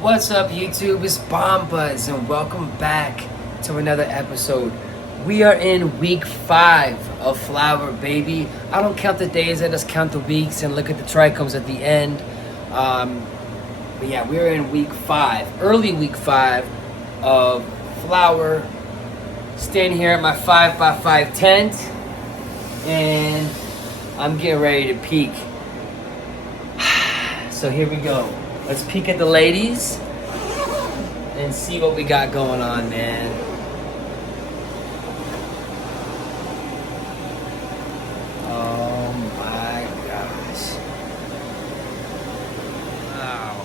What's up, YouTube? It's Bomb Buzz, and welcome back to another episode. We are in week 5 of Flower, baby. I don't count the days, I just count the weeks and look at the trichomes at the end. But yeah, we're in week 5, early week 5 of Flower. Standing here at my 5x5 tent, and I'm getting ready to peek. So here we go. Let's peek at the ladies and see what we got going on, man. Oh my gosh. Wow.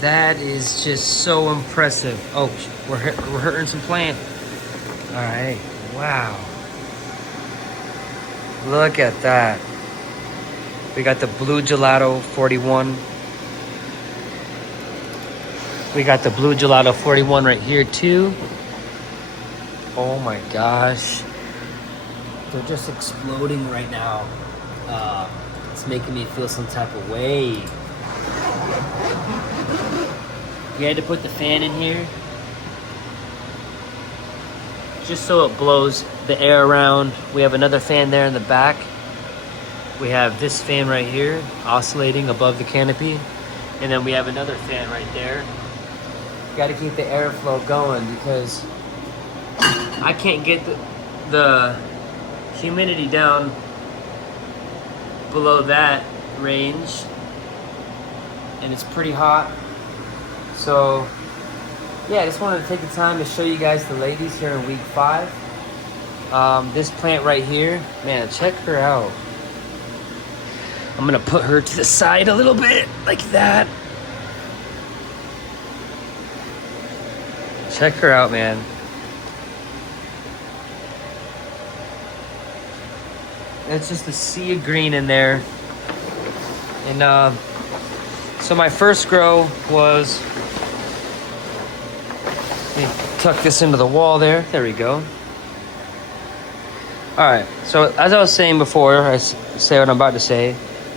That is just so impressive. Oh, we're hurting some plant. All right. Wow. Look at that. We got the blue gelato 41. We got the blue gelato 41 right here too. Oh my gosh. They're just exploding right now. It's making me feel some type of way. You had to put the fan in here just so it blows the air around. We have another fan there in the back. We have this fan right here oscillating above the canopy, and then we have another fan right there. Got to keep the airflow going because I can't get the humidity down below that range, and it's pretty hot. So yeah, I just wanted to take the time to show you guys the ladies here in week 5. This plant right here, man, check her out. I'm gonna put her to the side a little bit, like that. Check her out, man. It's just a sea of green in there. And so my first grow was, let me tuck this into the wall there. There we go. All right, so as I was saying before, I say what I'm about to say.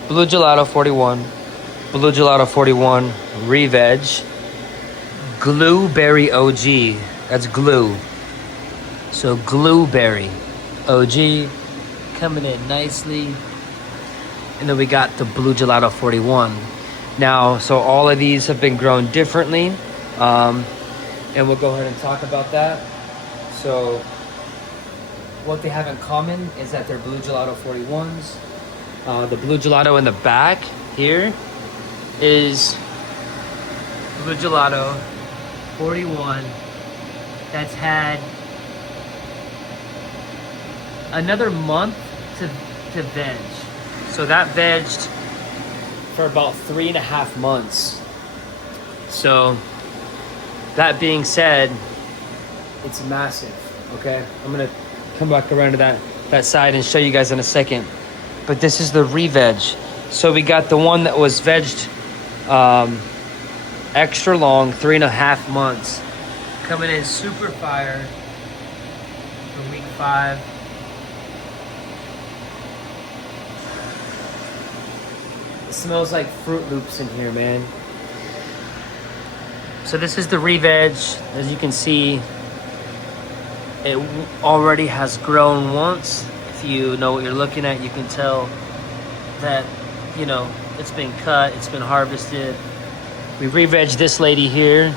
Blue Gelato 41, Blue Gelato 41, Re-Veg, Glueberry OG, that's glue. So Glueberry OG coming in nicely. And then we got the Blue Gelato 41. Now, so all of these have been grown differently. And we'll go ahead and talk about that. So what they have in common is that they're Blue Gelato 41s. The blue gelato in the back here is blue gelato 41 that's had another month to veg. So that vegged for about 3.5 months. So that being said, it's massive. Okay, I'm gonna come back around to that side and show you guys in a second. But this is the re-veg. So we got the one that was vegged extra long, 3.5 months. Coming in super fire for week 5. It smells like Fruit Loops in here, man. So this is the re-veg. As you can see, it already has grown once. If you know what you're looking at, you can tell that, you know, it's been cut, it's been harvested. We re-veg this lady here,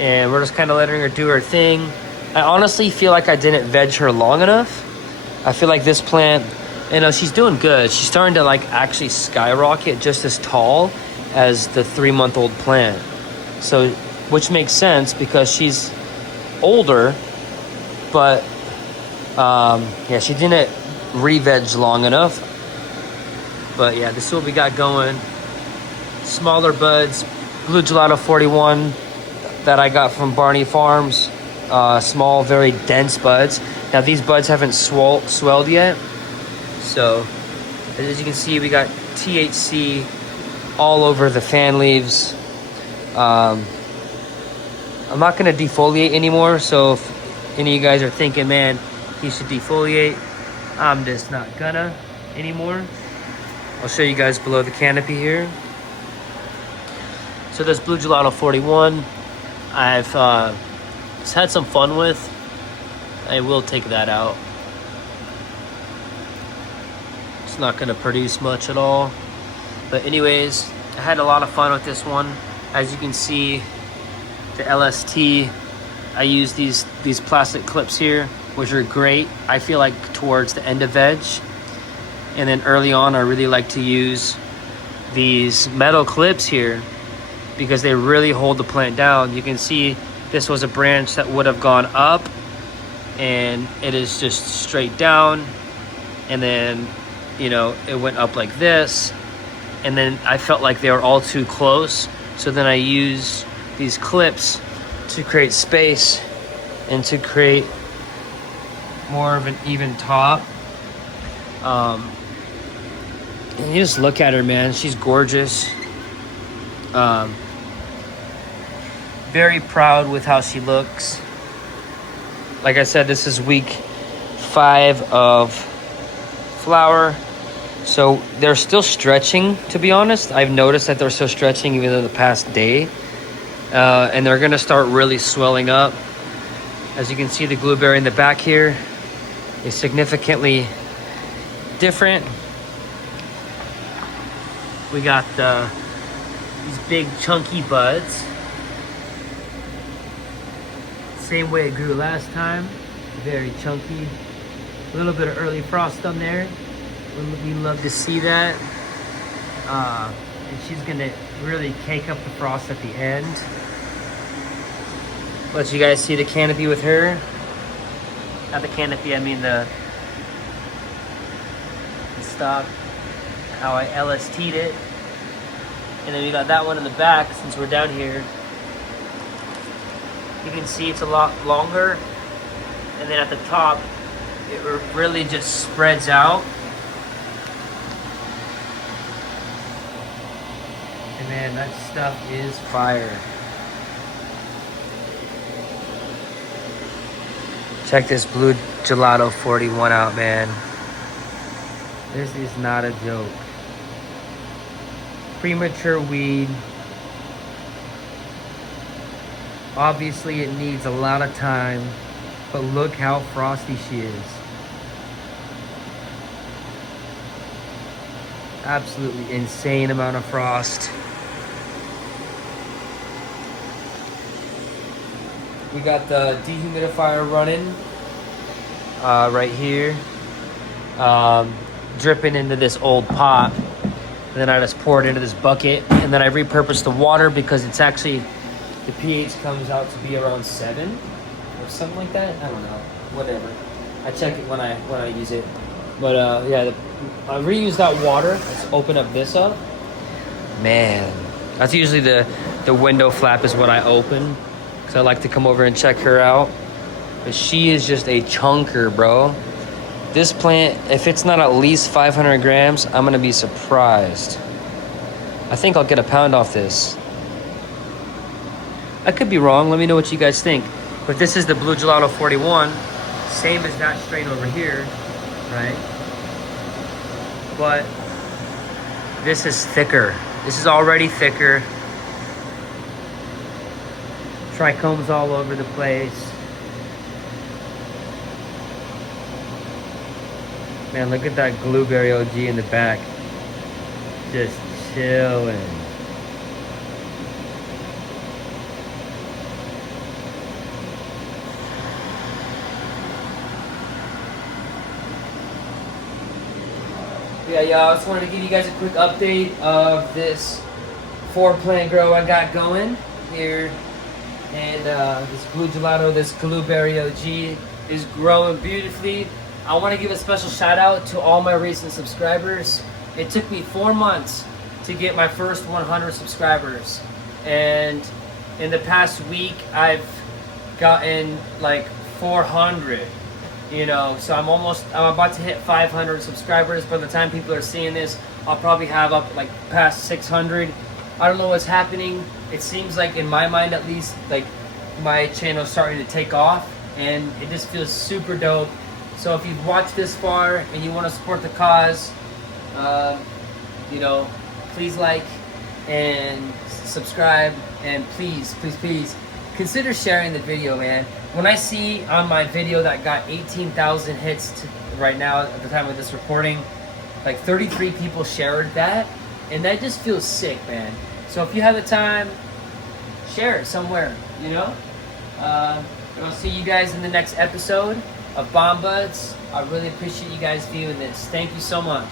and we're just kind of letting her do her thing. I honestly feel like I didn't veg her long enough. I feel like this plant, you know, she's doing good. She's starting to like actually skyrocket just as tall as the 3-month-old plant. So, which makes sense because she's older, but yeah, she didn't re-veg long enough. But yeah, this is what we got going. Smaller buds, Blue Gelato 41 that I got from Barney Farms. Small, very dense buds. Now these buds haven't swelled yet. So as you can see, we got THC all over the fan leaves. I'm not gonna defoliate anymore. So if any of you guys are thinking, man, you should defoliate, I'm just not gonna anymore. I'll show you guys below the canopy here. So this Blue Gelato 41, I've just had some fun with. I will take that out. It's not gonna produce much at all. But anyways, I had a lot of fun with this one. As you can see, the LST, I use these plastic clips here, which are great. I feel like towards the end of veg. And then early on, I really like to use these metal clips here because they really hold the plant down. You can see this was a branch that would have gone up, and it is just straight down. And then, you know, it went up like this. And then I felt like they were all too close. So then I used these clips to create space and to create more of an even top. And you just look at her, man. She's gorgeous. Very proud with how she looks. Like I said, this is week 5 of flower. So they're still stretching, to be honest. I've noticed that they're still stretching even in the past day. And they're gonna start really swelling up. As you can see, the blueberry in the back here is significantly different. We got these big chunky buds. Same way it grew last time. Very chunky. A little bit of early frost on there. We love to see that. And she's gonna really cake up the frost at the end. Let you guys see the canopy with her. Not the canopy, I mean the stock. How I LST'd it. And then we got that one in the back since we're down here. You can see it's a lot longer. And then at the top, it really just spreads out. And man, that stuff is fire. Check this Blue Gelato 41 out, man. This is not a joke. Premature weed. Obviously it needs a lot of time, but look how frosty she is. Absolutely insane amount of frost. We got the dehumidifier running right here, dripping into this old pot. And then I just pour it into this bucket, and then I repurpose the water because it's actually, the pH comes out to be around 7 or something like that. I don't know, whatever. I check it when I use it. But yeah, I reuse that water. Let's open up this up. Man, that's usually the window flap is what I open. Cause I like to come over and check her out. But she is just a chunker, bro. This plant, if it's not at least 500 grams, I'm gonna be surprised. I think I'll get a pound off this. I could be wrong, let me know what you guys think. But this is the Blue Gelato 41, same as that strain over here, right? But this is thicker. This is already thicker. Trichomes all over the place. Man, look at that blueberry OG in the back. Just chilling. Yeah, y'all, I just wanted to give you guys a quick update of this 4-plant grow I got going here. And this Blue Gelato, this blueberry OG is growing beautifully. I want to give a special shout out to all my recent subscribers. It took me 4 months to get my first 100 subscribers. And in the past week, I've gotten like 400, you know. So I'm about to hit 500 subscribers. By the time people are seeing this, I'll probably have up like past 600. I don't know what's happening. It seems like, in my mind at least, like my channel's starting to take off, and it just feels super dope. So if you've watched this far and you want to support the cause, you know, please like and subscribe, and please, please, please consider sharing the video, man. When I see on my video that got 18,000 hits right now at the time of this recording, like 33 people shared that, and that just feels sick, man. So if you have the time, share it somewhere, you know? I'll see you guys in the next episode of Bomb Buds. I really appreciate you guys viewing this. Thank you so much.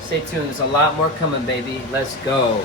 Stay tuned. There's a lot more coming, baby. Let's go.